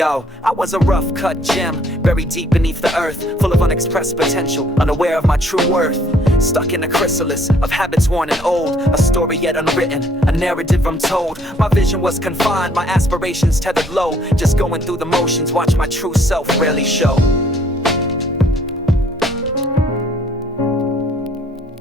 Yo, I was a rough cut gem, buried deep beneath the earth, full of unexpressed potential, unaware of my true worth. Stuck in a chrysalis of habits worn and old, a story yet unwritten, a narrative untold. My vision was confined, my aspirations tethered low, just going through the motions, watch my true self rarely show.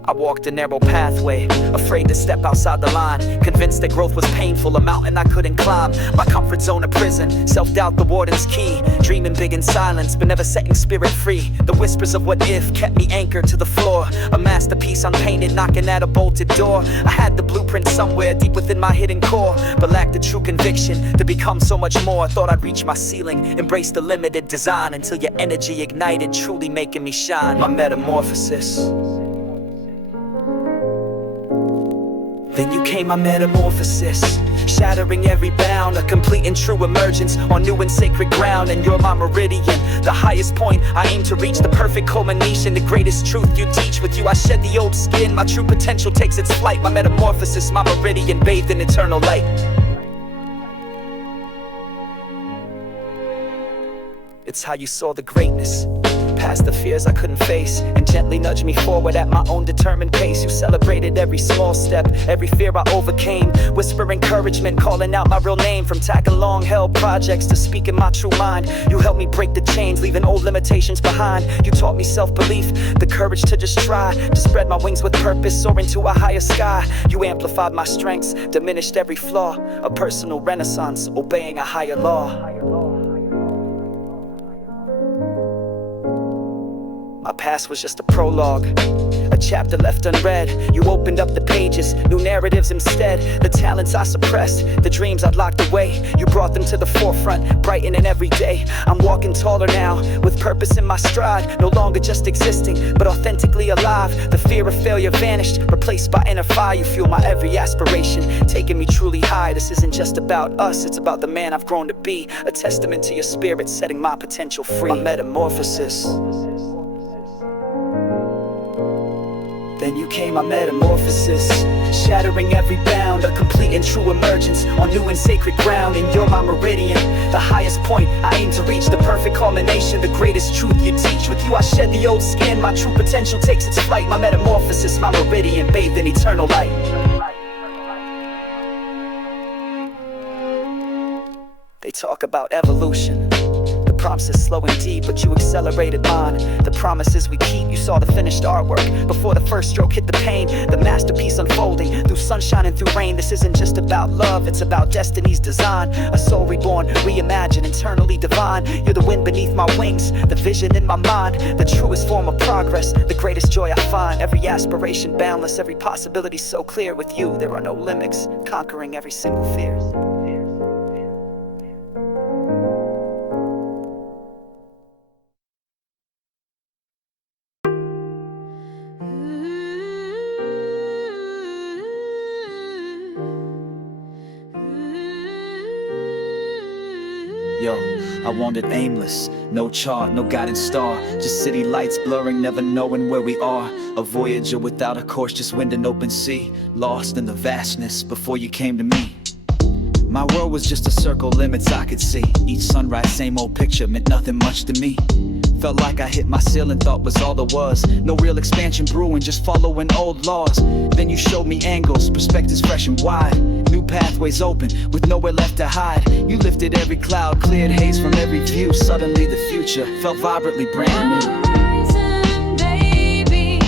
I walked a narrow pathway, afraid to step outside the line, convinced that growth was painful, a mountain I couldn't climb. My comfort zone a prison, self-doubt the warden's key. Dreaming big in silence, but never setting spirit free. The whispers of what if kept me anchored to the floor. A masterpiece unpainted, knocking at a bolted door. I had the blueprint somewhere deep within my hidden core, but lacked the true conviction to become so much more. I thought I'd reach my ceiling, embrace the limited design, until your energy ignited, truly making me shine. My metamorphosis. Then you came my metamorphosis, shattering every bound, a complete and true emergence on new and sacred ground. And you're my meridian, the highest point I aim to reach, the perfect culmination, the greatest truth you teach. With you I shed the old skin, my true potential takes its flight. My metamorphosis, my meridian, bathed in eternal light. It's how you saw the greatness, past the fears I couldn't face, and gently nudged me forward at my own determined pace. You celebrated every small step, every fear I overcame, whisper encouragement, calling out my real name. From tackling long-held projects to speaking my true mind, you helped me break the chains, leaving old limitations behind. You taught me self-belief, the courage to just try, to spread my wings with purpose, soar into a higher sky. You amplified my strengths, diminished every flaw, a personal renaissance, obeying a higher law. My past was just a prologue, a chapter left unread. You opened up the pages, new narratives instead. The talents I suppressed, the dreams I'd locked away, you brought them to the forefront, brightening every day. I'm walking taller now, with purpose in my stride, no longer just existing, but authentically alive. The fear of failure vanished, replaced by inner fire. You fuel my every aspiration, taking me truly high. This isn't just about us, it's about the man I've grown to be, a testament to your spirit, setting my potential free. My metamorphosis. Then you came my metamorphosis, shattering every bound, a complete and true emergence on new and sacred ground. And you're my meridian, the highest point I aim to reach, the perfect culmination, the greatest truth you teach. With you I shed the old skin, my true potential takes its flight. My metamorphosis, my meridian, bathed in eternal light. They talk about evolution, prompts is slow and deep, but you accelerated mine. The promises we keep, you saw the finished artwork before the first stroke hit the pain. The masterpiece unfolding through sunshine and through rain. This isn't just about love, it's about destiny's design. A soul reborn, reimagined, internally divine. You're the wind beneath my wings, the vision in my mind, the truest form of progress, the greatest joy I find. Every aspiration boundless, every possibility so clear. With you there are no limits, conquering every single fear. Yo, I wandered aimless, no chart, no guiding star, just city lights blurring, never knowing where we are. A voyager without a course, just wind and open sea, lost in the vastness before you came to me. My world was just a circle, limits I could see. Each sunrise, same old picture, meant nothing much to me. Felt like I hit my ceiling, thought was all there was. No real expansion brewing, just following old laws. Then you showed me angles, perspectives fresh and wide. New pathways open, with nowhere left to hide. You lifted every cloud, cleared haze from every view. Suddenly the future felt vibrantly brand new. Horizon, baby,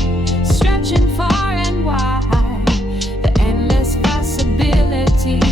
stretching far and wide. The endless possibilities,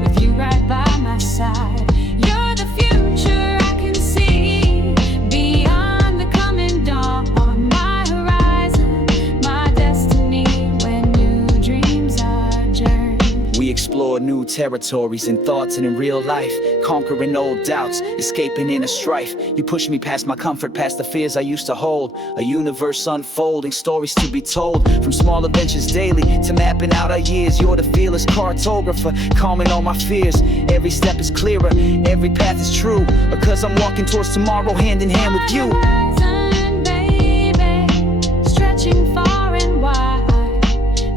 with you right by my side. You're the future I can see, beyond the coming dawn. My horizon, my destiny, when new dreams are journeyed. We explore new territories in thoughts and in real life, conquering old doubts, escaping inner strife. You pushed me past my comfort, past the fears I used to hold. A universe unfolding, stories to be told. From small adventures daily to mapping out our years. You're the fearless cartographer, calming all my fears. Every step is clearer, every path is true, because I'm walking towards tomorrow hand in hand with you. Horizon, baby, stretching far and wide.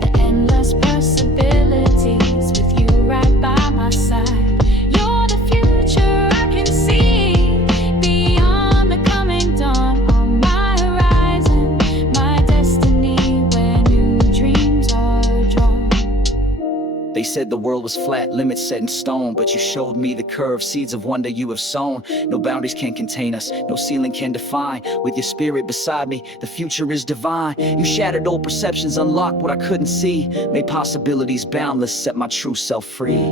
The endless possibilities, with you right by my side. You're the future I can see, said the world was flat, limits set in stone, but you showed me the curve, seeds of wonder you have sown. No boundaries can contain us, no ceiling can define. With your spirit beside me, the future is divine. You shattered old perceptions, unlocked what I couldn't see, made possibilities boundless, set my true self free.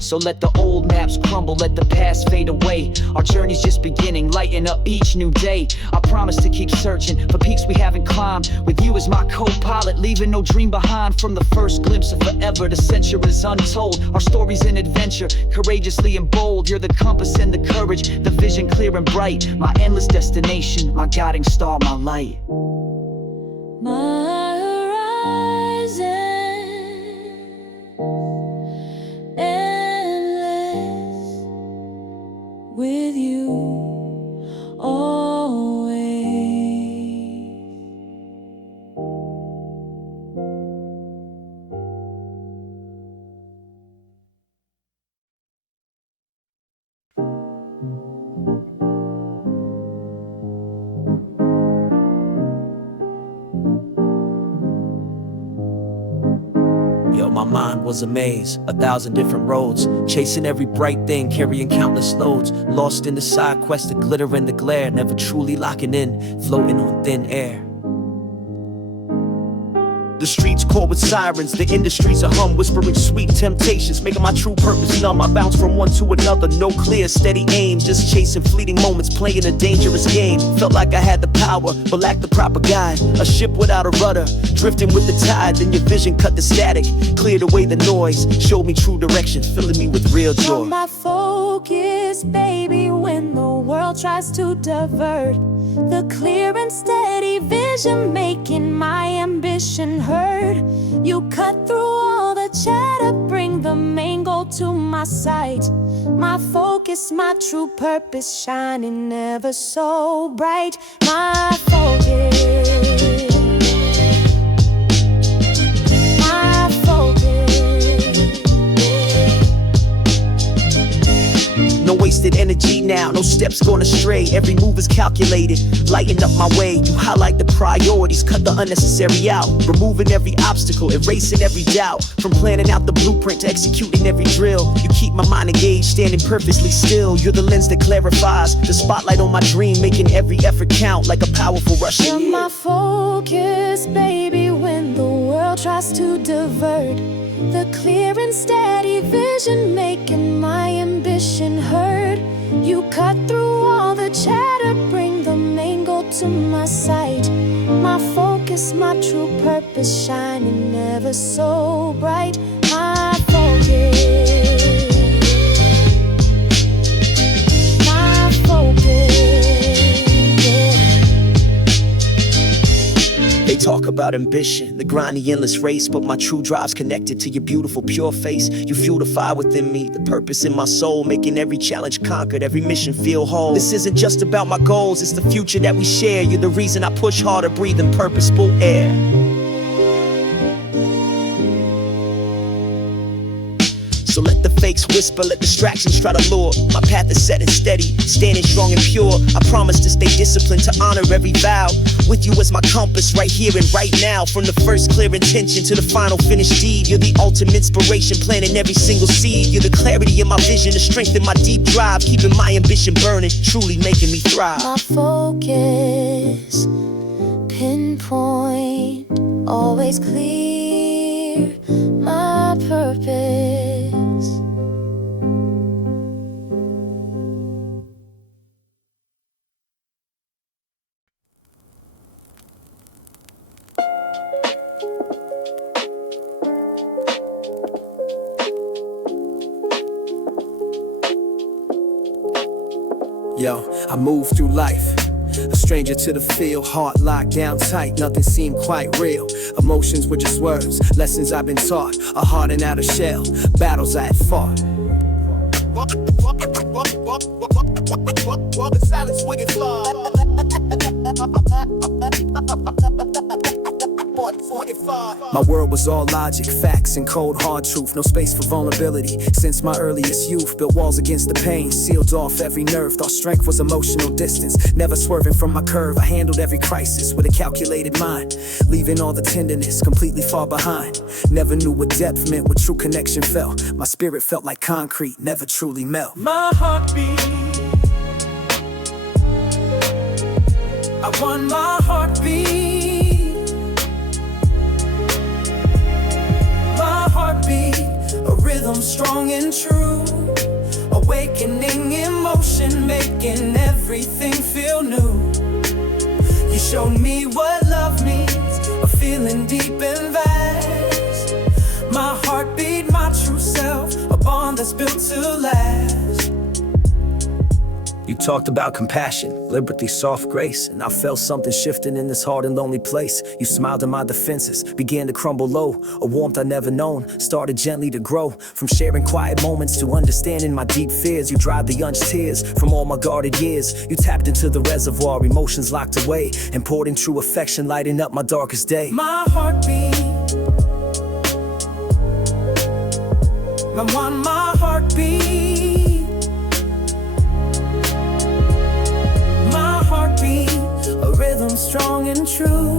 So let the old maps crumble, let the past fade away. Our journey's just beginning, lighten up each new day. I promise to keep searching for peaks we haven't climbed, with you as my co-pilot, leaving no dream behind. From the first glimpse of forever, the centuries untold. Our story's an adventure, courageously and bold. You're the compass and the courage, the vision clear and bright. My endless destination, my guiding star, my light. My horizon, endless, with you always. Yo, my mind was a maze, 1,000 different roads, chasing every bright thing, carrying countless loads, lost in the side quest, the glitter and the glare, never truly locking in, floating on thin air. The streets call with sirens, the industry's a hum, whispering sweet temptations, making my true purpose numb. I bounce from one to another, no clear, steady aim, just chasing fleeting moments, playing a dangerous game. Felt like I had the power, but lacked the proper guide. A ship without a rudder, drifting with the tide. Then your vision cut the static, cleared away the noise, showed me true direction, filling me with real joy. You're my focus, baby, when the world tries to divert. The clear and steady vision making my ambition heard. You cut through all the chatter, bring the main goal to my sight. My focus, my true purpose, shining ever so bright. My focus, my focus. No wasted energy now, no steps gone astray. Every move is calculated, lighten up my way. You highlight the priorities, cut the unnecessary out, removing every obstacle, erasing every doubt. From planning out the blueprint to executing every drill, you keep my mind engaged, standing purposely still. You're the lens that clarifies, the spotlight on my dream, making every effort count like a powerful rushing. You're my focus, baby, when the world tries to divert. The clear and steady vision making my ambition heard. You cut through all the chatter, bring the main goal to my sight. My focus, my true purpose, shining ever so bright. My focus, my focus. They talk about ambition, the grinding endless race, but my true drive's connected to your beautiful pure face. You fuel the fire within me, the purpose in my soul, making every challenge conquered, every mission feel whole. This isn't just about my goals, it's the future that we share. You're the reason I push harder, breathing purposeful air. So let the fakes whisper, let distractions try to lure. My path is set and steady, standing strong and pure. I promise to stay disciplined, to honor every vow. With you as my compass, right here and right now. From the first clear intention to the final finished deed. You're the ultimate inspiration, planting every single seed. You're the clarity in my vision, the strength in my deep drive, keeping my ambition burning, truly making me thrive. My focus, pinpoint, always clear. My purpose. Yo, I move through life, a stranger to the field, heart locked down tight, nothing seemed quite real. Emotions were just words, lessons I've been taught, a heart and outer shell, battles I had fought. My world was all logic, facts, and cold hard truth. No space for vulnerability. Since my earliest youth, built walls against the pain, sealed off every nerve. Thought strength was emotional distance, never swerving from my curve. I handled every crisis with a calculated mind, leaving all the tenderness completely far behind. Never knew what depth meant, what true connection felt. My spirit felt like concrete, never truly melt. My heartbeat, I want my heartbeat. My heartbeat, a rhythm strong and true, awakening emotion, making everything feel new. You showed me what love means, a feeling deep and vast. My heartbeat, my true self, a bond that's built to last. You talked about compassion, liberty, soft grace, and I felt something shifting in this hard and lonely place. You smiled at my defenses, began to crumble low. A warmth I never known started gently to grow. From sharing quiet moments to understanding my deep fears, you dried the unshed tears from all my guarded years. You tapped into the reservoir, emotions locked away, and poured in true affection, lighting up my darkest day. My heartbeat, I want my heartbeat. My heartbeat, a rhythm strong and true,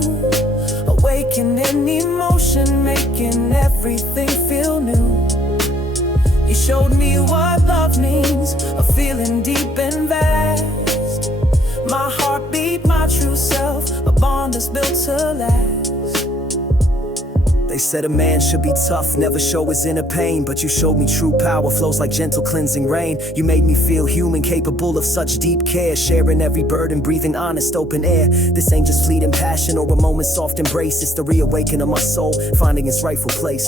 awakening emotion, making everything feel new. You showed me what love means, a feeling deep and vast. My heartbeat, my true self, a bond that's built to last. They said a man should be tough, never show his inner pain, but you showed me true power flows like gentle cleansing rain. You made me feel human, capable of such deep care, sharing every burden, breathing honest open air. This ain't just fleeting passion or a moment's soft embrace, it's the reawakening of my soul, finding its rightful place.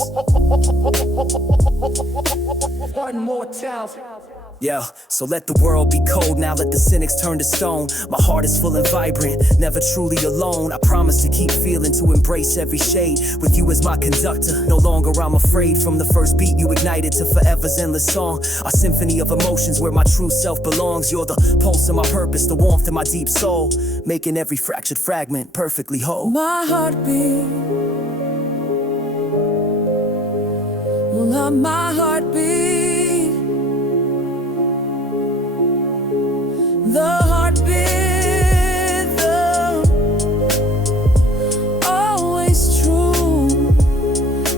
One more time. Yeah, so let the world be cold, now let the cynics turn to stone. My heart is full and vibrant, never truly alone. I promise to keep feeling, to embrace every shade. With you as my conductor, no longer I'm afraid. From the first beat you ignited to forever's endless song, a symphony of emotions where my true self belongs. You're the pulse of my purpose, the warmth of my deep soul, making every fractured fragment perfectly whole. My heartbeat, well, my heartbeat. The heartbeat, always true,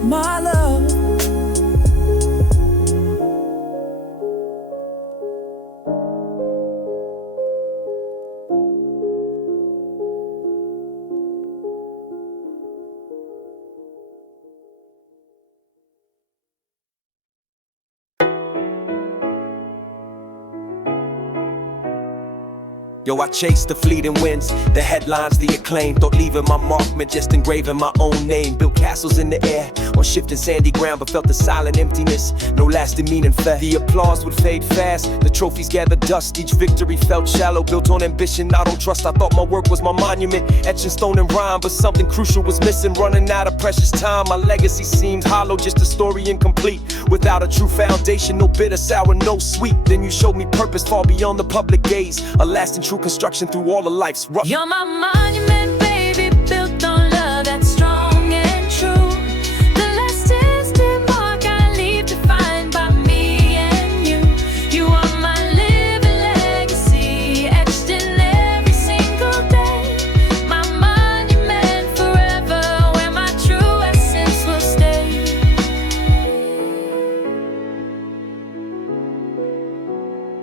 my love. Yo, I chased the fleeting winds, the headlines, the acclaim. Thought leaving my mark meant just engraving my own name. Built castles in the air, on shifting sandy ground, but felt the silent emptiness, no lasting meaning felt. The applause would fade fast, the trophies gathered dust. Each victory felt shallow, built on ambition, I don't trust. I thought my work was my monument, etched in stone and rhyme, but something crucial was missing. Running out of precious time, my legacy seemed hollow, just a story incomplete. Without a true foundation, no bitter, sour, no sweet. Then you showed me purpose far beyond the public gaze, a lasting true construction through all of life's rough. You're my monument, baby, built on love that's strong and true. The lasting mark I leave defined by me and you. You are my living legacy, etched in every single day. My monument forever, where my true essence will stay.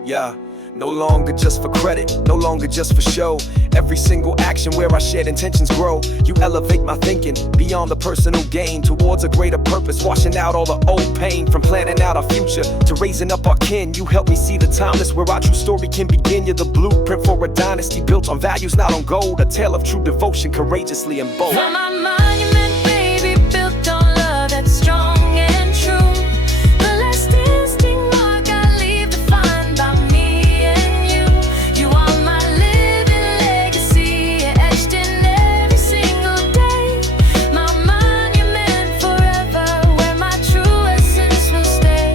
Yeah. No longer just for credit, no longer just for show. Every single action where our shared intentions grow. You elevate my thinking beyond the personal gain, towards a greater purpose, washing out all the old pain. From planning out our future to raising up our kin, you help me see the timeless where our true story can begin. You're the blueprint for a dynasty built on values, not on gold. A tale of true devotion, courageously and bold. You're my monument, baby, built on love that's strong and true. The lasting mark I leave defined by me and you. You are my living legacy, etched in every single day. My monument forever, where my true essence will stay.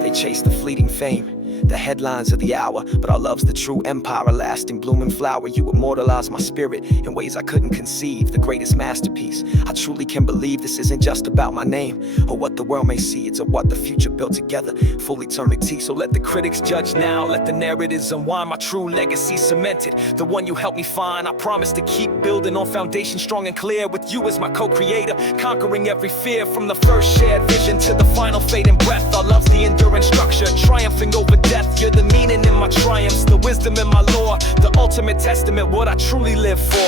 They chase the fleeting fame, the headline headlines of the hour, but our love's the true empire, a lasting blooming flower. You immortalize my spirit in ways I couldn't conceive, the greatest masterpiece. I truly can believe this isn't just about my name or what the world may see, it's of what the future built together, full eternity. So let the critics judge now, let the narratives unwind, my true legacy cemented, the one you helped me find. I promise to keep building on foundation strong and clear, with you as my co-creator, conquering every fear, from the first shared vision to the final fading breath. Our love's the enduring structure, triumphing over death. You're the meaning in my triumphs, the wisdom in my lore, the ultimate testament, what I truly live for.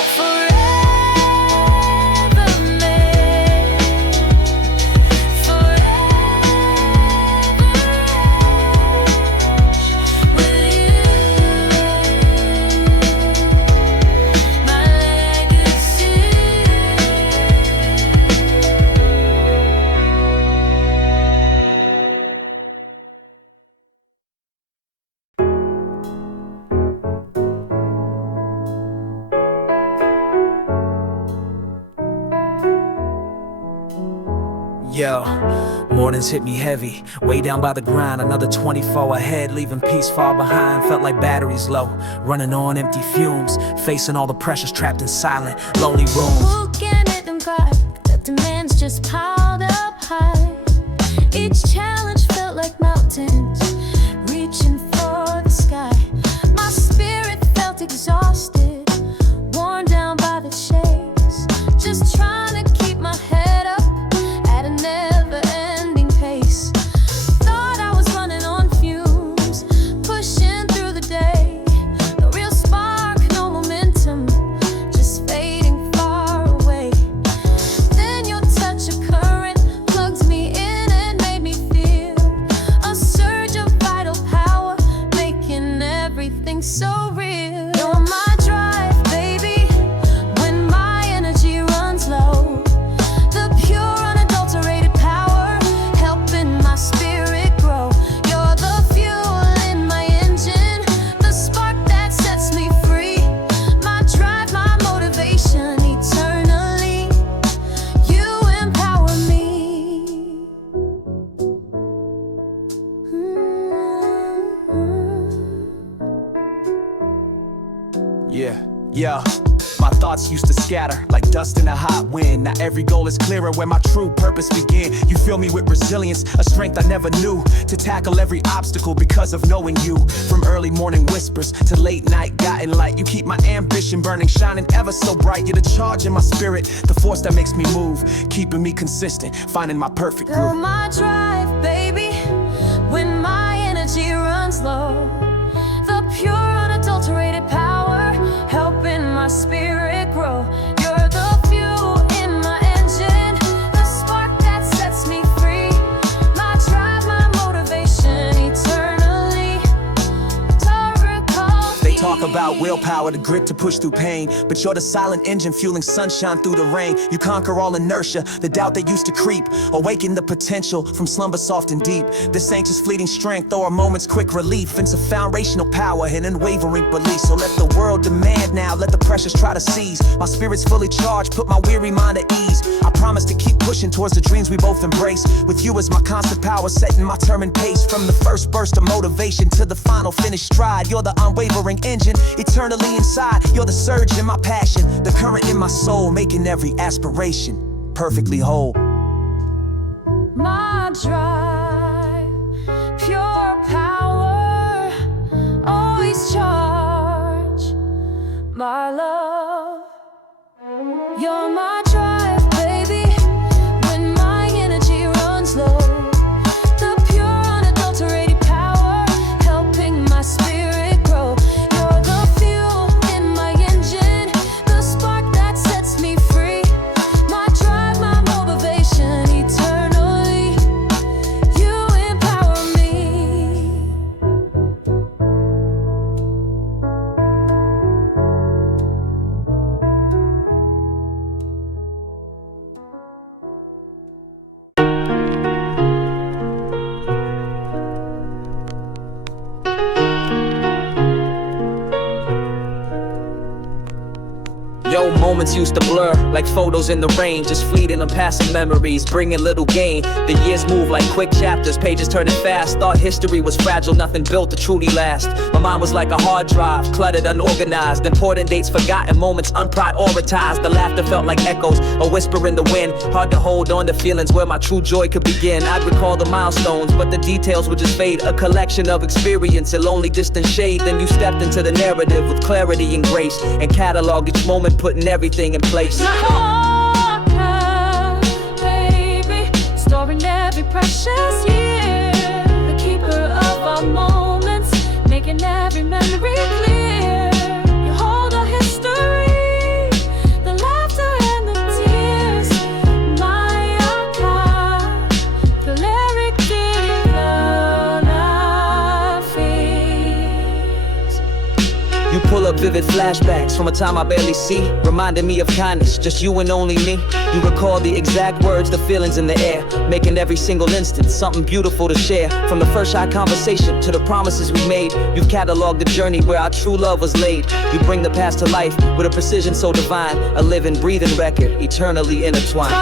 Yo, mornings hit me heavy, way down by the grind, another 24 ahead, leaving peace far behind. Felt like batteries low, running on empty fumes, facing all the pressures trapped in silent, lonely rooms. Looking at them cry, the demands just piled up high. Each challenge felt like mountains, reaching for the sky. My spirit felt exhausted, worn down by the chase, just trying to keep my head up at a never-ending pace. Thought I was running on fumes, pushing through the day. No real spark, no momentum, just fading far away. Then your touch of current plugged me in and made me feel a surge of vital power, making everything so real. You're my drive, baby, when my energy runs low. The pure unadulterated power, helping my spirit grow. You're the fuel in my engine, the spark that sets me free. My drive, my motivation eternally. You empower me. Yeah, my thoughts used to scatter like dust in a hot wind. Now every goal is clearer where my true purpose began. You fill me with resilience, a strength I never knew, to tackle every obstacle because of knowing you. From early morning whispers to late night guiding light, you keep my ambition burning, shining ever so bright. You're the charge in my spirit, the force that makes me move, keeping me consistent, finding my perfect You're groove. my drive, baby, when my energy runs low. The pure unadulterated power, helping my spirit grow. You're the fuel in my engine, the spark that sets me free. My drive, my motivation eternally. They talk about willpower, the grit to push through pain, but you're the silent engine fueling sunshine through the rain. You conquer all inertia, the doubt that used to creep, awaken the potential from slumber soft and deep. This ain't just fleeting strength or a moment's quick relief, it's a foundational power and unwavering belief. So let the world demand now, let the pressures try to seize. My spirit's fully charged, put my weary mind at ease. I promise to keep pushing towards the dreams we both embrace, with you as my constant power, setting my term and pace. From the first burst of motivation to the final finished stride, you're the unwavering engine, eternally inside. You're the surge in my passion, the current in my soul, making every aspiration perfectly whole. My drive, pure power, always charge. My love, you're my drive, baby, when my energy runs low. The pure unadulterated power, helping my spirit grow. You're the fuel in my engine, the spark that sets me free. My drive, my motivation eternally. You empower me. know moments used to blur like photos in the rain, just fleeting and passing memories, bringing little gain. The years move like quick chapters, pages turning fast. Thought history was fragile, nothing built to truly last. My mind was like a hard drive, cluttered, unorganized. Important dates forgotten, moments unprioritized. The laughter felt like echoes, a whisper in the wind. Hard to hold on to feelings where my true joy could begin. I'd recall the milestones, but the details would just fade. A collection of experience, a lonely distant shade. Then you stepped into the narrative with clarity and grace, and catalog each moment, putting everything in place. Baby, storing every precious year, the keeper of our moments, making every memory clear. You hold our history, the laughter and the tears. My archive, the lyric on our fears. You pull up vivid flashbacks from a time I barely see, reminding me of kindness, just you and only me. You recall the exact words, the feelings in the air, making every single instant something beautiful to share. From the first high conversation to the promises we made, you've cataloged the journey where our true love was laid. You bring the past to life with a precision so divine, a living, breathing record, eternally intertwined.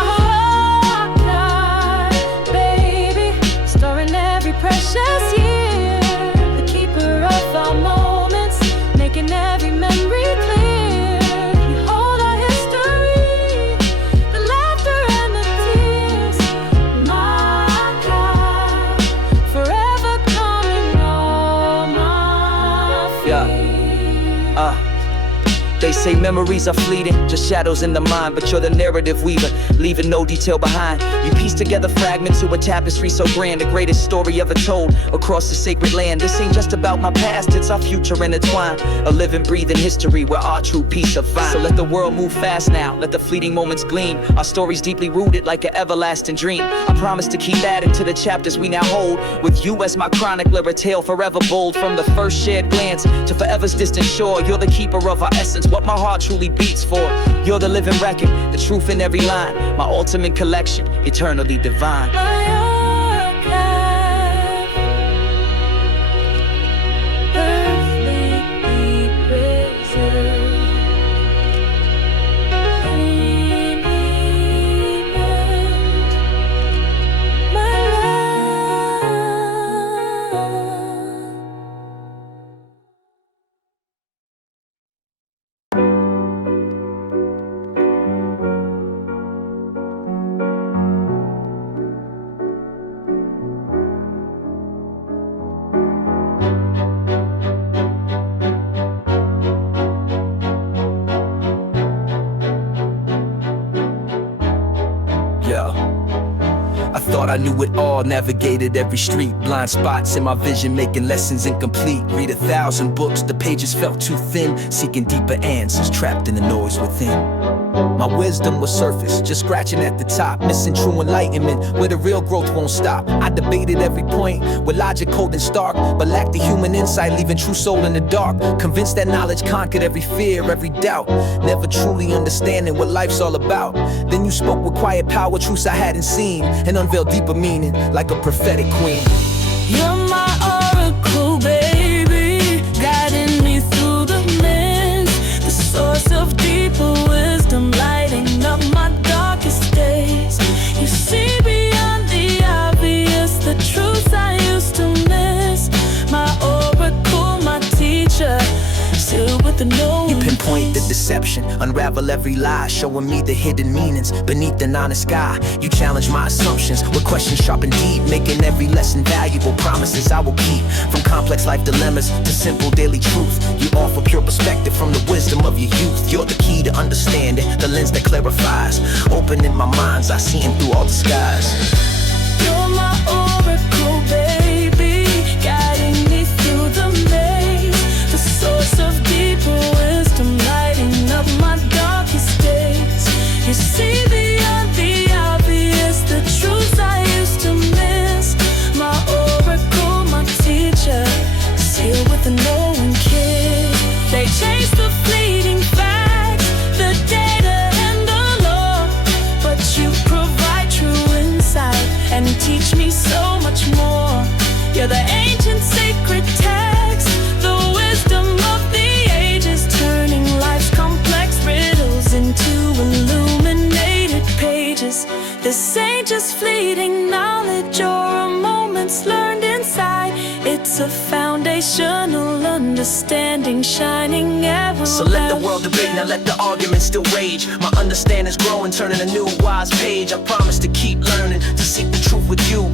Baby, storing every precious year, the keeper of our moments, making every memory clear. You hold our history, the laughter and the tears. My archive, forever calming all my fears. They say memories are fleeting, just shadows in the mind, but you're the narrative weaver, leaving no detail behind. You piece together fragments to a tapestry so grand, the greatest story ever told across the sacred land. This ain't just about my past, it's our future intertwined, a living, breathing history where our true peace are found. So let the world move fast now, let the fleeting moments gleam, our stories deeply rooted like an everlasting dream. I promise to keep adding to the chapters we now hold, with you as my chronicler, a tale forever bold. From the first shared glance to forever's distant shore, you're the keeper of our essence, what my heart truly beats for. You're the living record, the truth in every line, my ultimate collection, eternally divine. My archive, perfectly preserved. My love. I thought I knew it all, navigated every street. Blind spots in my vision, making lessons incomplete. Read 1,000 books, the pages felt too thin. Seeking deeper answers, trapped in the noise within. My wisdom was surface, just scratching at the top. Missing true enlightenment, where the real growth won't stop. I debated every point, with logic cold and stark, but lacked the human insight, leaving true soul in the dark. Convinced that knowledge conquered every fear, every doubt. Never truly understanding what life's all about. Then you spoke with quiet power, truths I hadn't seen, and unveiled deeper meaning, like a prophetic queen. You're my oracle, baby, guiding me through the mist. The source of deeper wisdom, lighting up my darkest days. You see beyond the obvious, the truths I used to miss. My oracle, my teacher, sealed with the knowing. You pinpoint the deception, unravel every lie, showing me the hidden meanings beneath an honest sky. You challenge my assumptions with questions sharp and deep, making every lesson valuable, promises I will keep. From complex life dilemmas to simple daily truth, you offer pure perspective from the wisdom of your youth. You're the key to understanding, the lens that clarifies, opening my minds, I see him through all the skies. You're my oracle, baby, guiding me through the maze. The source of deeper wisdom, lighting up my darkest days. You see beyond the obvious, the truths I used to miss. My oracle, my teacher, sealed with a knowing kiss. They chase the fleeting facts, the data and the law, but you provide true insight and teach me so much more. understanding shining ever. So let the world debate, now let the arguments still rage. My understanding's growing, turning a new wise page. I promise to keep learning, to seek the truth with you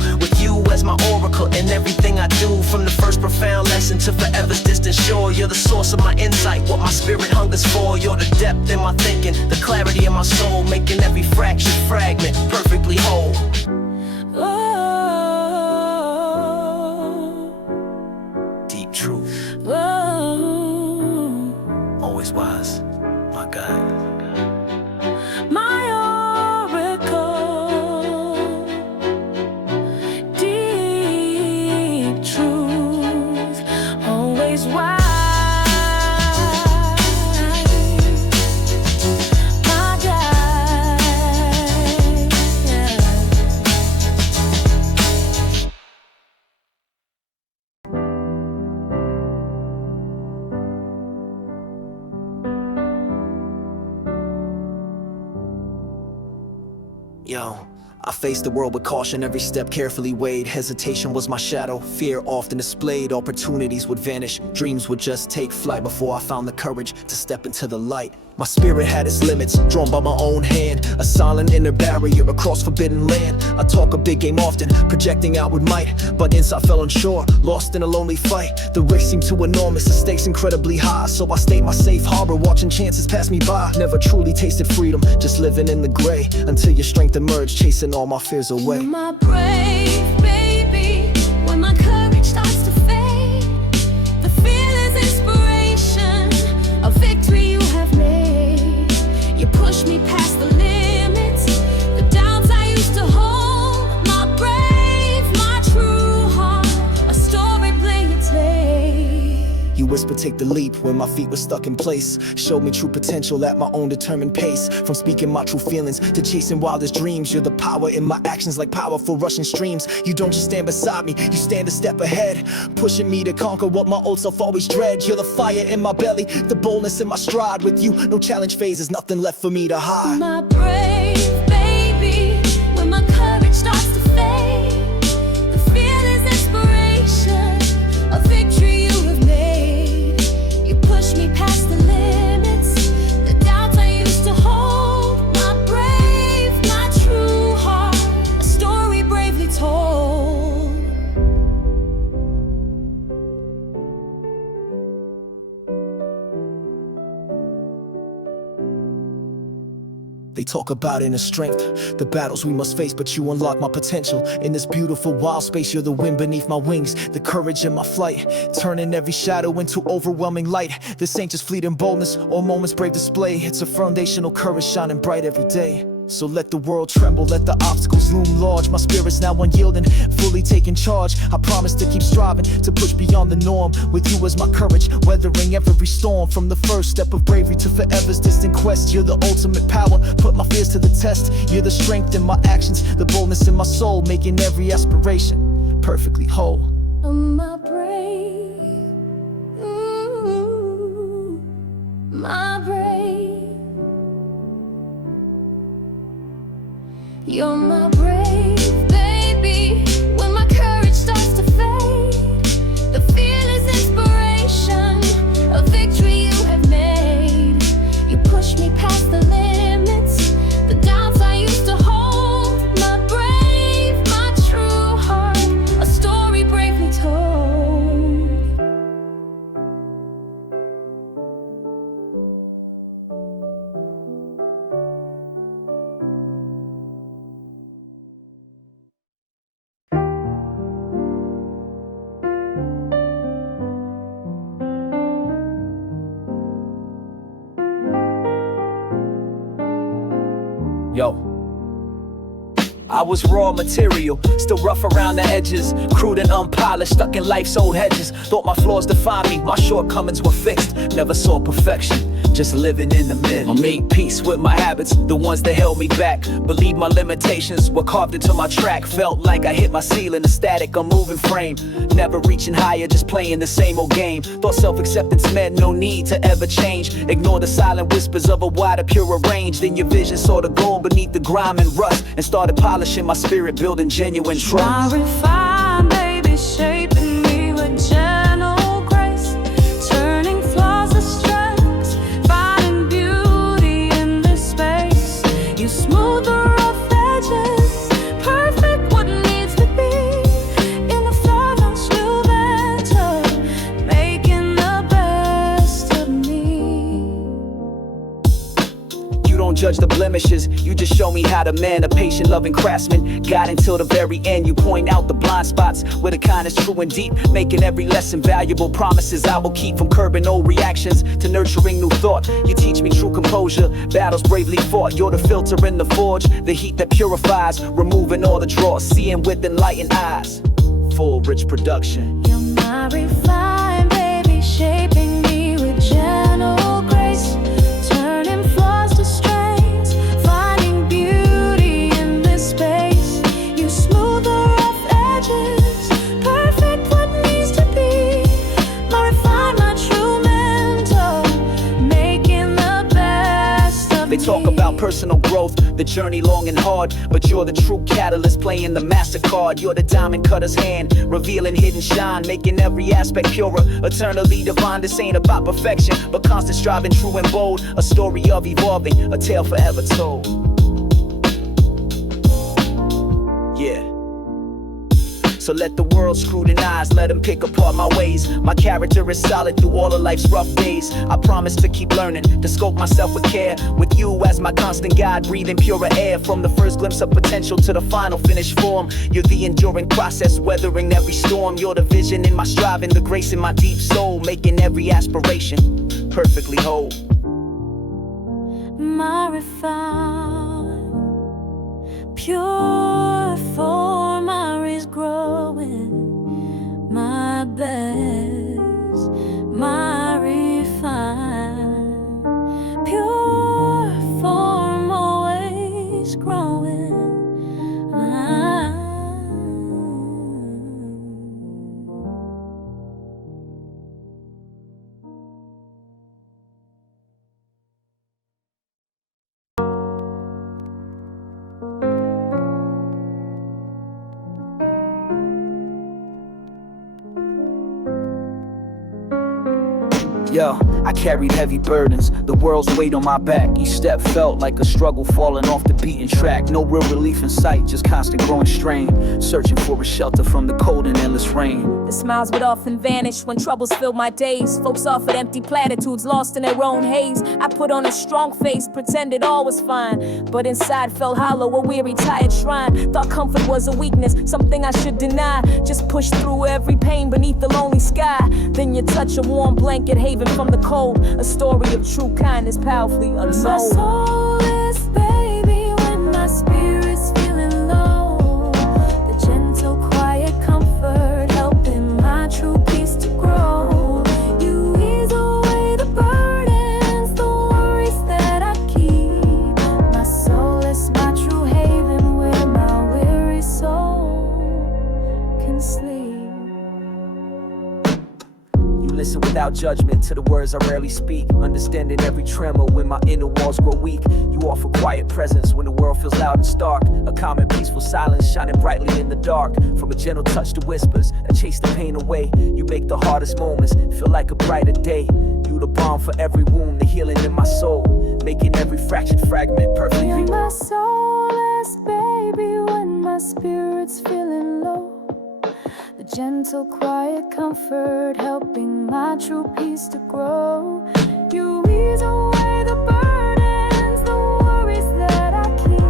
as my oracle in everything I do. From the first profound lesson to forever's distant shore, you're the source of my insight, what my spirit hungers for. You're the depth in my thinking, the clarity in my soul, making every fraction fragment perfectly whole. Deep truth, always wise, my God. My oracle, deep truth, always wise. My God, yeah. Yo, I faced the world with caution, every step carefully weighed. Hesitation was my shadow, fear often displayed. Opportunities would vanish, dreams would just take flight before I found the courage to step into the light. My spirit had its limits, drawn by my own hand, a silent inner barrier across forbidden land. I talk a big game often, projecting outward might, but inside fell unsure, lost in a lonely fight. The risk seemed too enormous, the stakes incredibly high, so I stayed my safe harbor, watching chances pass me by. Never truly tasted freedom, just living in the gray, until your strength emerged, chasing all my fears away. My brave baby, when my courage starts to fade, the fear is inspiration, a victory you have made. You push me past the limits, the doubts I used to hold. My brave, my true heart, a story playing its way. You whispered take the leap when my feet were stuck in place. Showed me true potential at my own determined pace. From speaking my true feelings to chasing wildest dreams. You're the power in my actions like powerful rushing streams. You don't just stand beside me, you stand a step ahead, pushing me to conquer what my old self always dread. You're the fire in my belly, the boldness in my stride. With you, no challenge phases, nothing left for me to hide. My brave baby, when my courage starts to fade, the fear is inspiration, a victory you have made. You push me past the limits, the doubts I used to hold. My brave, my true heart, a story bravely told. They talk about inner strength, the battles we must face, but you unlock my potential. In this beautiful wild space, you're the wind beneath my wings, the courage in my flight, turning every shadow into overwhelming light. This ain't just fleeting boldness or moments brave display, it's a foundational courage shining bright every day. So let the world tremble, let the obstacles loom large. My spirit's now unyielding, fully taking charge. I promise to keep striving, to push beyond the norm. With you as my courage, weathering every storm. From the first step of bravery to forever's distant quest. You're the ultimate power, put my fears to the test. You're the strength in my actions, the boldness in my soul, making every aspiration perfectly whole. My brave, my brave. You're my brave baby, when my courage starts to fade. The fearless inspiration, a victory you have made. You push me past the limits, the doubts I used to hold. My brave, my true heart, a story bravely told. Yo, I was raw material, still rough around the edges, crude and unpolished, stuck in life's old hedges. Thought my flaws defined me, my shortcomings were fixed. Never saw perfection, just living in the middle. I made peace with my habits, the ones that held me back. Believed my limitations were carved into my track. Felt like I hit my ceiling, a static, unmoving frame. Never reaching higher, just playing the same old game. Thought self-acceptance meant no need to ever change. Ignore the silent whispers of a wider, purer range. Then your vision saw the gold beneath the grime and rust, and started polishing my spirit, building genuine trust. My refined baby shaping me with gentle grace, judge the blemishes. You just show me how to mend. A patient, loving craftsman, guide until the very end. You point out the blind spots where the kindness true and deep, making every lesson valuable. Promises I will keep, from curbing old reactions to nurturing new thought. You teach me true composure, battles bravely fought. You're the filter in the forge, the heat that purifies, removing all the dross, seeing with enlightened eyes. Full rich production. You're my refined baby, shaping me with gentle grace, turning flaws to strengths, finding beauty in this space. You smooth the rough edges, perfect what needs to be. My refined, my true mentor, making the best of me. They talk about personal growth, the journey long and hard, but you're the true catalyst, playing the MasterCard. You're the diamond cutter's hand, revealing hidden shine, making every aspect purer, eternally divine. This ain't about perfection, but constant striving, true and bold. A story of evolving, a tale forever told. Yeah. So let the world scrutinize, let them pick apart my ways. My character is solid through all of life's rough days. I promise to keep learning, to scope myself with care, with you as my constant guide, breathing purer air. From the first glimpse of potential to the final finished form, you're the enduring process, weathering every storm. You're the vision in my striving, the grace in my deep soul, making every aspiration perfectly whole. My refined, pure form, is growing. My best, my refined, pure form, always growing. Yo, I carried heavy burdens, the world's weight on my back. Each step felt like a struggle, falling off the beaten track. No real relief in sight, just constant growing strain, searching for a shelter from the cold and endless rain. The smiles would often vanish when troubles filled my days. Folks offered empty platitudes, lost in their own haze. I put on a strong face, pretended all was fine, but inside felt hollow, a weary, tired shrine. Thought comfort was a weakness, something I should deny. Just push through every pain beneath the lonely sky. Then you touch a warm blanket, haven from the cold. A story of true kindness, powerfully untold. My soul is baby when my spirit's feeling low. The gentle, quiet comfort helping my true peace to grow. You ease away the burdens, the worries that I keep. My soul is my true haven where my weary soul can sleep. Listen without judgment to the words I rarely speak, understanding every tremor when my inner walls grow weak. You offer quiet presence when the world feels loud and stark, a calm and peaceful silence shining brightly in the dark. From a gentle touch to whispers that chase the pain away, you make the hardest moments feel like a brighter day. You the balm for every wound, the healing in my soul, making every fractured fragment perfectly You're real. my solace, baby, when my spirit's feeling low. The gentle, quiet comfort helping my true peace to grow. You ease away the burdens, the worries that I keep.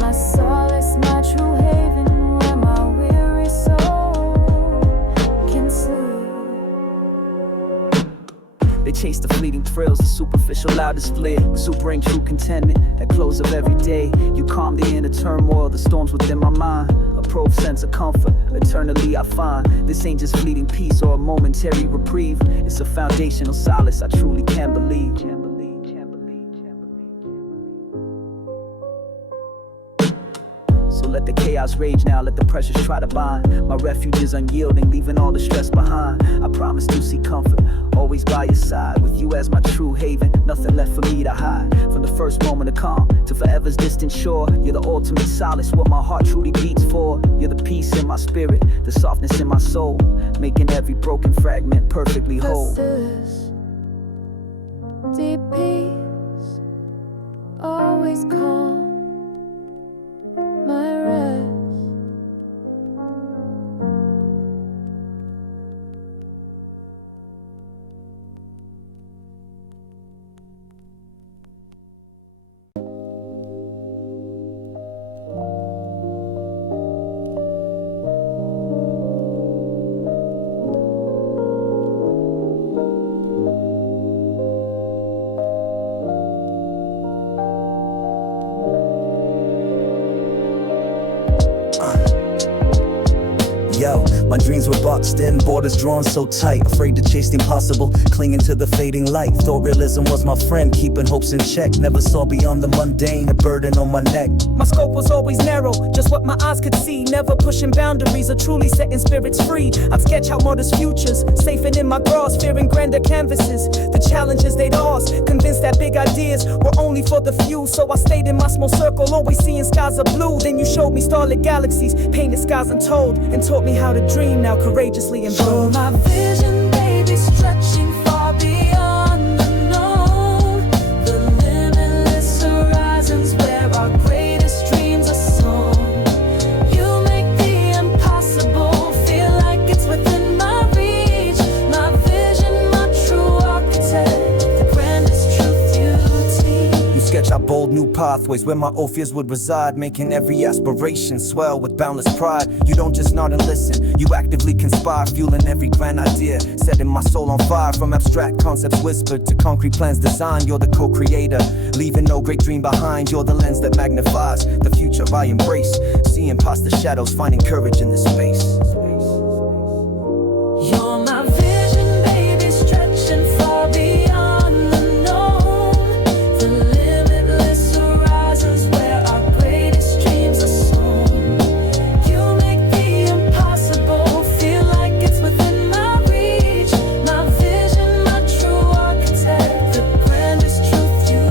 My solace, my true haven, where my weary soul can sleep. They chase the fleeting thrills, the superficial loudest flare. So bring true contentment at close of every day. You calm the inner turmoil, the storms within my mind. A probe sense of comfort, eternally I find. This ain't just fleeting peace or a momentary reprieve. It's a foundational solace I truly can believe. So let the chaos rage now, let the pressures try to bind. My refuge is unyielding, leaving all the stress behind. I promise to seek comfort, always by your side. With you as my true haven, nothing left for me to hide. From the first moment of calm to forever's distant shore, you're the ultimate solace, what my heart truly beats for. You're the peace in my spirit, the softness in my soul, making every broken fragment perfectly whole. This is deep peace, always calm. My rest. dreams were boxed in, borders drawn so tight. Afraid to chase the impossible, clinging to the fading light. Thought realism was my friend, keeping hopes in check. Never saw beyond the mundane, a burden on my neck. My scope was always narrow, just what my eyes could see. Never pushing boundaries or truly setting spirits free. I'd sketch out modest futures, safe and in my grasp, fearing grander canvases. The challenges they'd ask, convinced that big ideas were only for the few. So I stayed in my small circle, always seeing skies of blue. Then you showed me starlit galaxies, painted skies untold, and taught me how to dream now courageously and For bold. my vision, baby, stretching far beyond the known, the limitless horizons where our greatest dreams are sown. You make the impossible feel like it's within my reach. My vision, my true architect, the grandest truth you teach. You sketch out bold new pathways where my old fears would reside, making every aspiration swell with boundless pride. You don't just nod and listen, you actively conspire, fueling every grand idea, setting my soul on fire. From abstract concepts whispered to concrete plans designed, you're the co-creator, leaving no great dream behind. You're the lens that magnifies the future I embrace, seeing past the shadows, finding courage in this space. You're my vision, baby, stretching far beyond the known, the limitless horizons where our greatest dreams are sown. You make the impossible feel like it's within my reach. My vision, my true architect, the grandest truth you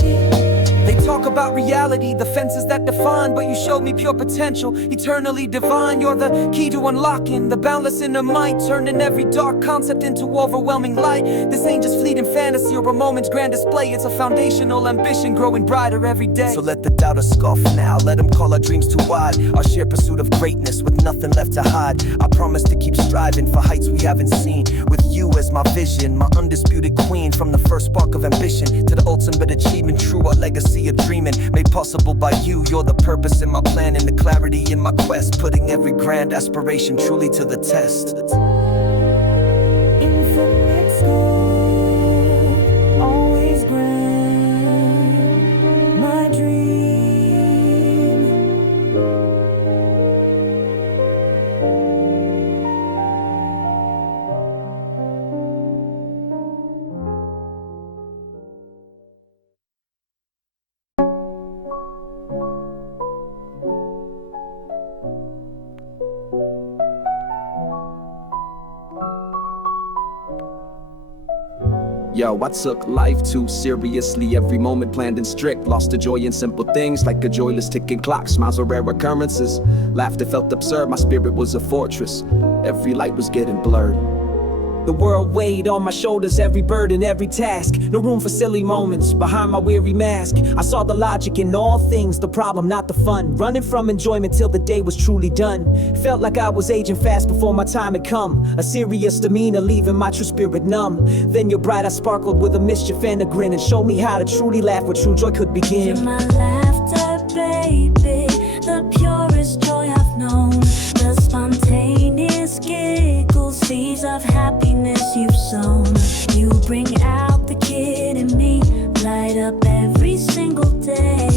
teach. They talk about reality, the fences that define, but you showed me pure potential, eternally divine. You're the key to unlocking the boundless inner mind, turning every dark concept into overwhelming light. This ain't just fleeting fantasy or a moment's grand display, it's a foundational ambition growing brighter every day. So let the doubters scoff now, let them call our dreams too wide. Our shared pursuit of greatness with nothing left to hide. I promise to keep striving for heights we haven't seen, with you as my vision, my undisputed queen. From the first spark of ambition to the ultimate achievement, true our legacy of dreaming, made possible by you. You're the purpose in my plan and the clarity in my quest, putting every grand aspiration truly to the test. Infinite scope, always grand, my dream. Yo, I took life too seriously, every moment planned and strict. Lost the joy in simple things like a joyless ticking clock. Smiles were rare occurrences, laughter felt absurd. My spirit was a fortress, every light was getting blurred. The world weighed on my shoulders, every burden, every task. No room for silly moments behind my weary mask. I saw the logic in all things, the problem, not the fun. Running from enjoyment till the day was truly done. Felt like I was aging fast before my time had come. A serious demeanor, leaving my true spirit numb. Then your bright eyes sparkled with a mischief and a grin, and showed me how to truly laugh where true joy could begin. You're my laughter, baby, the purest joy I've known. The spontaneous giggles, seeds of happiness you've sown. You bring out the kid in me, light up every single day.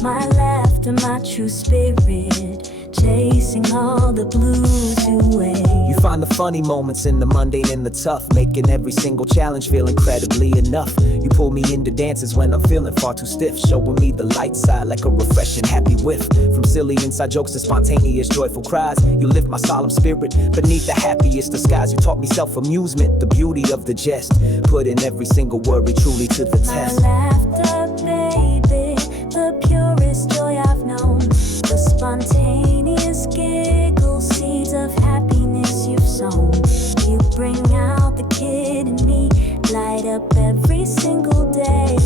My laughter, my true spirit, chasing all the blues away. You find the funny moments in the mundane and the tough, making every single challenge feel incredibly enough. You pull me into dances when I'm feeling far too stiff, showing me the light side like a refreshing happy whiff. From silly inside jokes to spontaneous joyful cries, you lift my solemn spirit beneath the happiest disguise. You taught me self-amusement, the beauty of the jest, putting every single worry truly to the My test. laughter, baby, the purest joy I've known. The spontaneous giggles, seeds of happiness you've sown. You bring out the kid in me, light up every single day.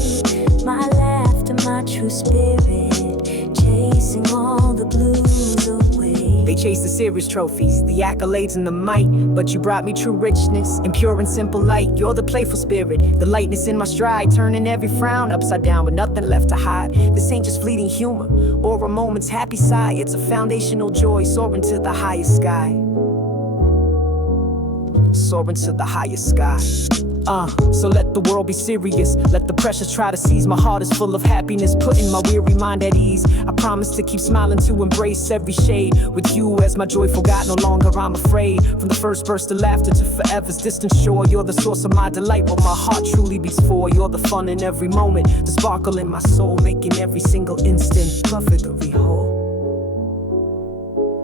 My laughter, my true spirit, chasing all the blues away. They chase the serious trophies, the accolades and the might, but you brought me true richness and pure and simple light. You're the playful spirit, the lightness in my stride, turning every frown upside down with nothing left to hide. This ain't just fleeting humor or a moment's happy sigh, it's a foundational joy soaring to the highest sky. Soaring to the highest sky. So let the world be serious. Let the pressures try to seize. My heart is full of happiness, putting my weary mind at ease. I promise to keep smiling, to embrace every shade. With you as my joyful God, no longer I'm afraid. From the first burst of laughter to forever's distant shore, you're the source of my delight, what my heart truly beats for. You're the fun in every moment, the sparkle in my soul, making every single instant perfectly whole.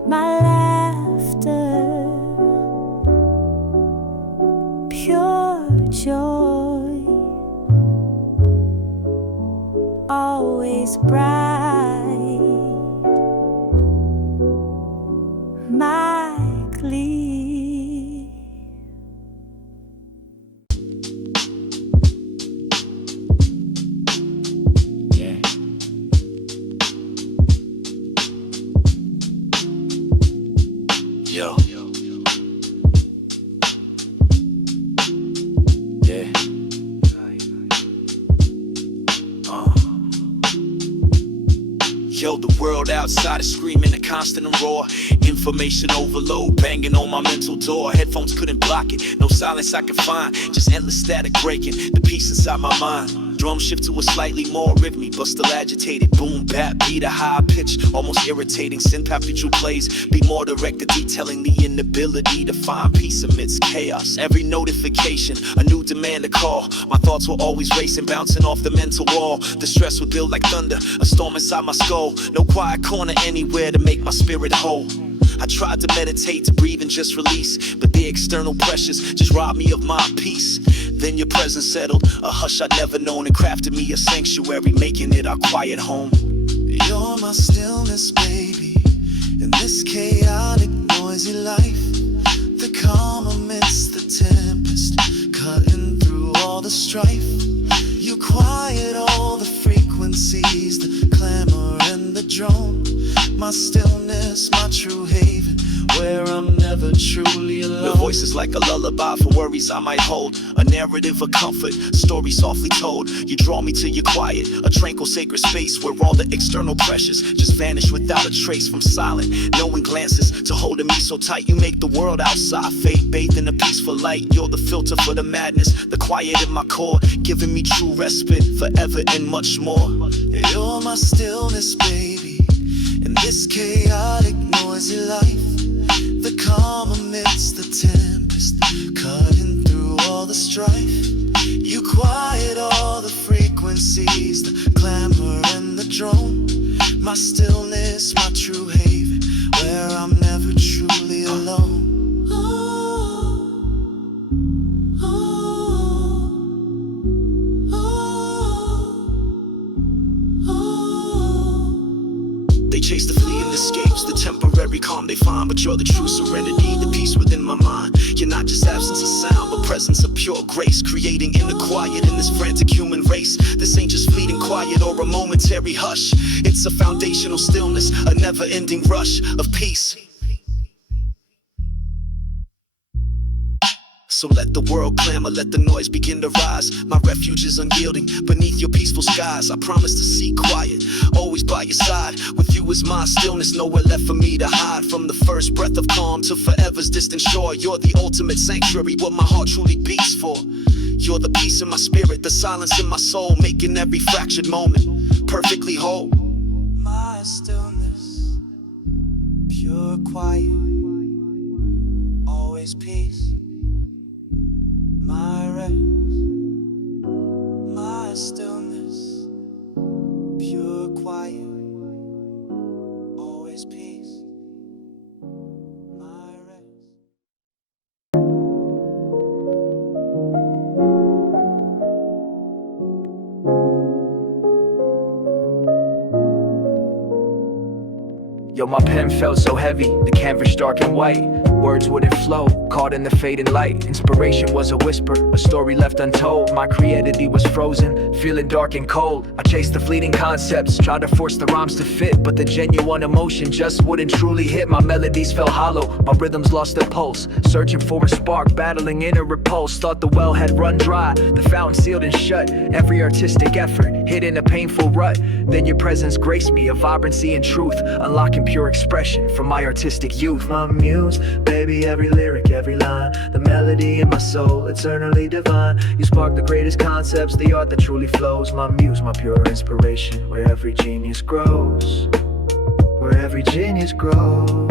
My laughter, pure joy, always bright, my glee. Yo. Yeah. Yo, the world outside is screaming a constant roar. Information overload, banging on my mental door. Headphones couldn't block it, no silence I could find. Just endless static breaking the peace inside my mind. Drum shift to a slightly more rhythmic, but still agitated. Boom, bap, beat a high pitch, almost irritating. Synth habitual plays, be more directed, detailing the inability to find peace amidst chaos. Every notification, a new demand to call. My thoughts were always racing, bouncing off the mental wall. The stress would build like thunder, a storm inside my skull. No quiet corner anywhere to make my spirit whole. I tried to meditate, to breathe and just release, but the external pressures just robbed me of my peace. Then your presence settled, a hush I'd never known, and crafted me a sanctuary, making it our quiet home. You're my stillness, baby, in this chaotic, noisy life. The calm amidst the tempest, cutting through all the strife. You quiet all the frequencies, the clamor and the drone. My stillness, my true haven, where I'm never truly alone. Your voice is like a lullaby for worries I might hold, a narrative of comfort, story softly told. You draw me to your quiet, a tranquil sacred space where all the external pressures just vanish without a trace. From silent, knowing glances to holding me so tight, you make the world outside fade, bathed in a peaceful light. You're the filter for the madness, the quiet in my core, giving me true respite, forever and much more. You're my stillness, baby, in this chaotic, noisy life. The calm amidst the tempest, cutting through all the strife. You quiet all the frequencies, the clamor and the drone. My stillness, my true haven, where I'm never truly alone. They chase the fleeing escapes, the temporary calm they find, but you're the true serenity, the peace within my mind. You're not just absence of sound, but presence of pure grace, creating inner quiet in this frantic human race. This ain't just fleeting quiet or a momentary hush. It's a foundational stillness, a never-ending rush of peace. So let the world clamor, let the noise begin to rise. My refuge is unyielding, beneath your peaceful skies. I promise to seek quiet, always by your side. With you is my stillness, nowhere left for me to hide. From the first breath of calm to forever's distant shore, you're the ultimate sanctuary, what my heart truly beats for. You're the peace in my spirit, the silence in my soul, making every fractured moment perfectly whole. My stillness, pure quiet, always peace. My rest, my stillness, pure quiet, always peace. My rest. Yo, my pen felt so heavy, the canvas dark and white. Words wouldn't flow, caught in the fading light. Inspiration was a whisper, a story left untold. My creativity was frozen, feeling dark and cold. I chased the fleeting concepts, tried to force the rhymes to fit, but the genuine emotion just wouldn't truly hit. My melodies fell hollow, my rhythms lost their pulse. Searching for a spark, battling inner repulse. Thought the well had run dry, the fountain sealed and shut. Every artistic effort hid in a painful rut. Then your presence graced me, a vibrancy and truth, unlocking pure expression from my artistic youth. My muse baby, every lyric, every line, the melody in my soul, eternally divine. You spark the greatest concepts, the art that truly flows. My muse, my pure inspiration, where every genius grows, where every genius grows.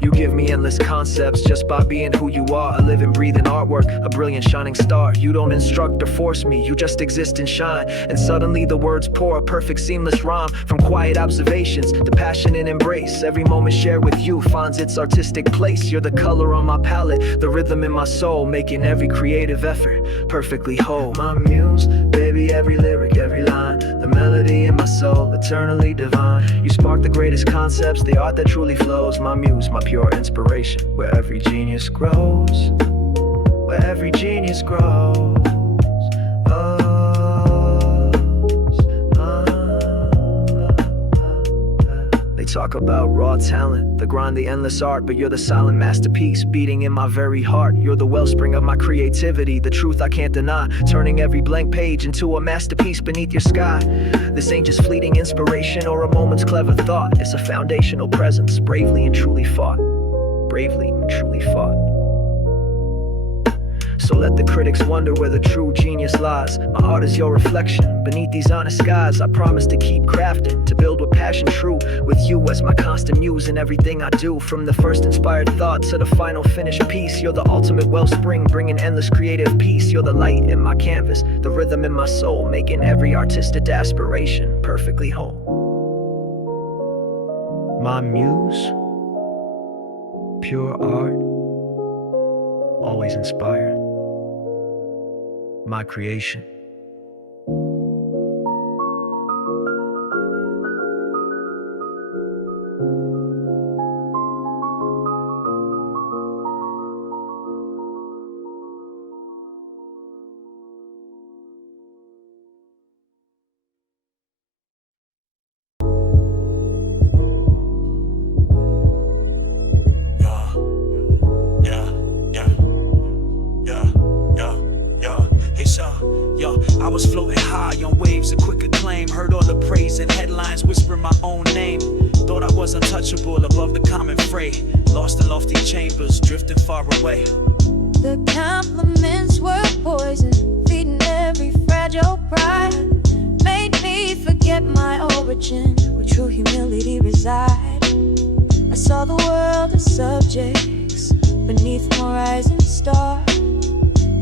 You give me endless concepts just by being who you are. A living, breathing artwork, a brilliant shining star. You don't instruct or force me, you just exist and shine. And suddenly the words pour, a perfect seamless rhyme. From quiet observations to passion and embrace, every moment shared with you finds its artistic place. You're the color on my palette, the rhythm in my soul, making every creative effort perfectly whole. My muse, baby, every lyric, every line, the melody in my soul, eternally divine. You spark the greatest concepts, the art that truly flows. My muse, my pure inspiration, where every genius grows, where every genius grows. They talk about raw talent, the grind, the endless art, but you're the silent masterpiece beating in my very heart. You're the wellspring of my creativity, the truth I can't deny, turning every blank page into a masterpiece beneath your sky. This ain't just fleeting inspiration or a moment's clever thought. It's a foundational presence, bravely and truly fought. Bravely and truly fought. So let the critics wonder where the true genius lies. My art is your reflection beneath these honest skies. I promise to keep crafting, to build with passion true, with you as my constant muse in everything I do. From the first inspired thought to the final finished piece, you're the ultimate wellspring, bringing endless creative peace. You're the light in my canvas, the rhythm in my soul, making every artistic aspiration perfectly whole. My muse, pure art, always inspired. My creation. I was floating high on waves of quick acclaim. Heard all the praise and headlines whisper my own name. Thought I was untouchable above the common fray. Lost in lofty chambers, drifting far away. The compliments were poison, feeding every fragile pride. Made me forget my origin, where true humility reside. I saw the world as subjects beneath my rising star,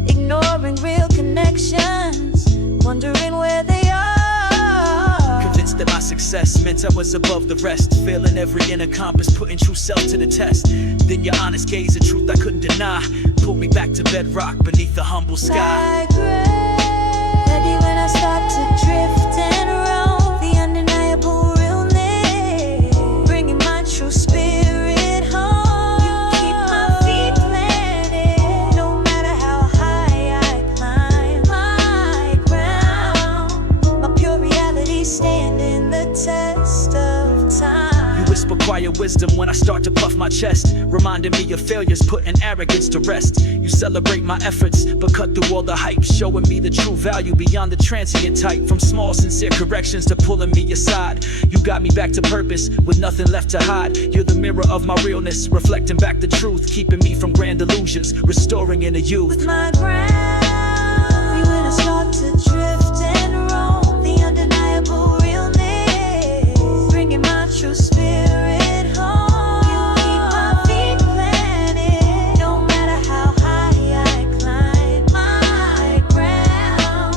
ignoring real connections, wondering where they are. Convinced that my success meant I was above the rest, failing every inner compass, putting true self to the test. Then your honest gaze, a truth I couldn't deny, pulled me back to bedrock beneath the humble sky. Maybe when I start to drift and roam, the undeniable realness, bringing my true spirit home. You keep my feet planted, no matter how high I climb. My ground, my pure reality standing the test of time. You whisper quiet wisdom when I start to puff my chest, reminding me of failures, putting arrogance to rest. You celebrate my efforts, but cut through all the hype, showing me the true value beyond the transient type. From small sincere corrections to pulling me aside, you got me back to purpose with nothing left to hide. You're the mirror of my realness, reflecting back the truth, keeping me from grand illusions, restoring inner youth. With my ground, when I start to drift and roam, the undeniable realness, bringing my true spirit home. You keep my feet planted, no matter how high I climb. My ground,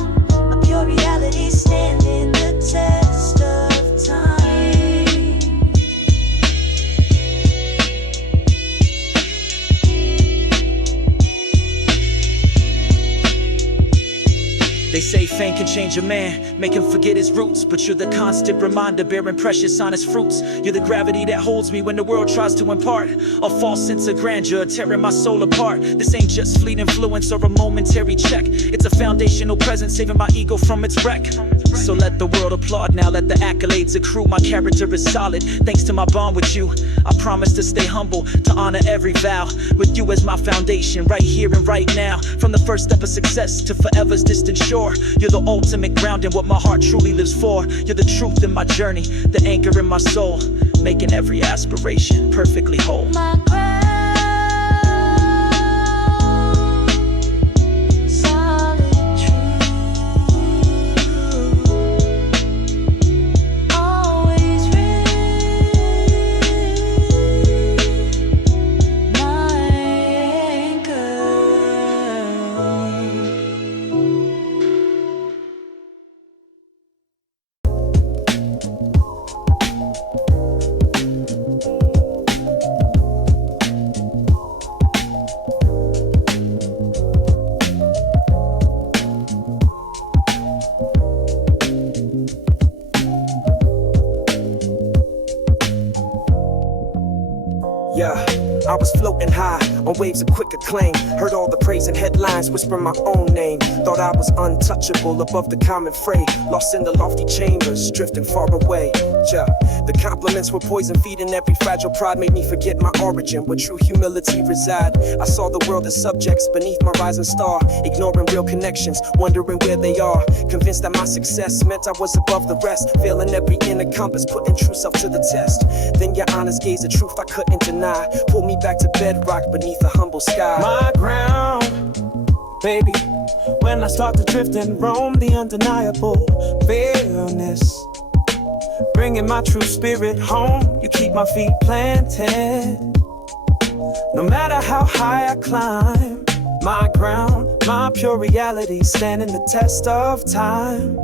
my pure reality standing the test of time. They say fame can change a man, make him forget his roots, but you're the constant reminder, bearing precious honest fruits. You're the gravity that holds me when the world tries to impart a false sense of grandeur, tearing my soul apart. This ain't just fleet influence or a momentary check, it's a foundational presence, saving my ego from its wreck. So let the world applaud now, let the accolades accrue. My character is solid, thanks to my bond with you. I promise to stay humble, to honor every vow. With you as my foundation, right here and right now. From the first step of success to forever's distant shore. You're the ultimate ground and what my heart truly lives for. You're the truth in my journey, the anchor in my soul, making every aspiration perfectly whole. My ground, solid truth, always real, my anchor. Yeah, I was floating high on waves of quick acclaim. Heard all the praise and headlines whisper my own name. Thought I was untouchable above the common fray. Lost in the lofty chambers, drifting far away. Yeah, the compliments were poison, feeding every fragile pride. Made me forget my origin, where true humility reside. I saw the world as subjects beneath my rising star, ignoring real connections, wondering where they are. Convinced that my success meant I was above the rest, failing every inner compass, putting true self to the test. Then your honest gaze, the truth I couldn't deny, pulled me back to bedrock beneath a humble sky. My ground, baby, when I start to drift and roam, the undeniable realness, bringing my true spirit home. You keep my feet planted, no matter how high I climb. My ground, my pure reality, standing the test of time.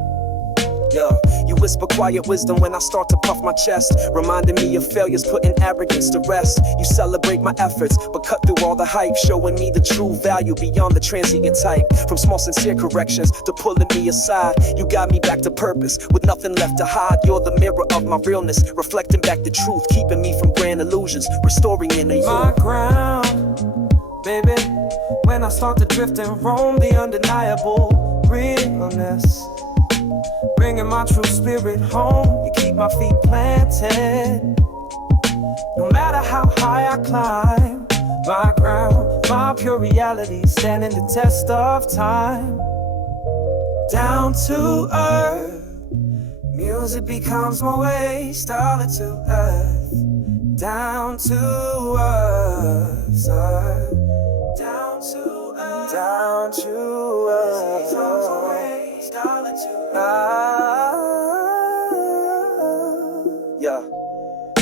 Yo, you whisper quiet wisdom when I start to puff my chest, reminding me of failures, putting arrogance to rest. You celebrate my efforts, but cut through all the hype, showing me the true value beyond the transient type. From small sincere corrections to pulling me aside, you got me back to purpose, with nothing left to hide. You're the mirror of my realness, reflecting back the truth, keeping me from grand illusions, restoring inner you. My ground, baby, when I start to drift and roam, the undeniable realness, bringing my true spirit home. You keep my feet planted, no matter how high I climb. My ground, my pure reality, standing the test of time. Down to earth, music becomes my way. Started to earth, down to earth, down to earth, down to earth. Becomes my way. Started to Yeah.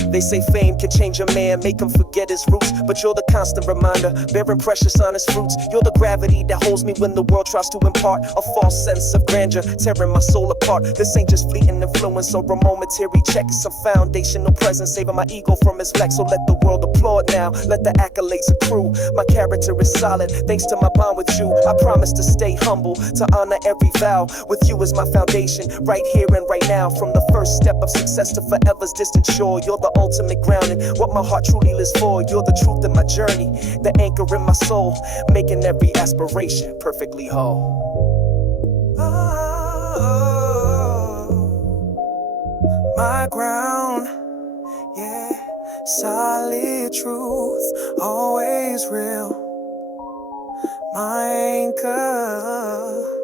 They say fame can change a man, make him forget his roots. But you're the constant reminder, bearing precious honest fruits. You're the gravity that holds me when the world tries to impart a false sense of grandeur, tearing my soul apart. This ain't just fleeting influence or a momentary check. It's a foundational presence, saving my ego from its flex. So let the world applaud now, let the accolades accrue. My character is solid, thanks to my bond with you. I promise to stay humble, to honor every vow. With you as my foundation, right here and right now. From the first step of success to forever's distant shore. You're the ultimate grounding, what my heart truly lives for. You're the truth in my journey, the anchor in my soul, making every aspiration perfectly whole. my ground, yeah, solid truth, always real, my anchor.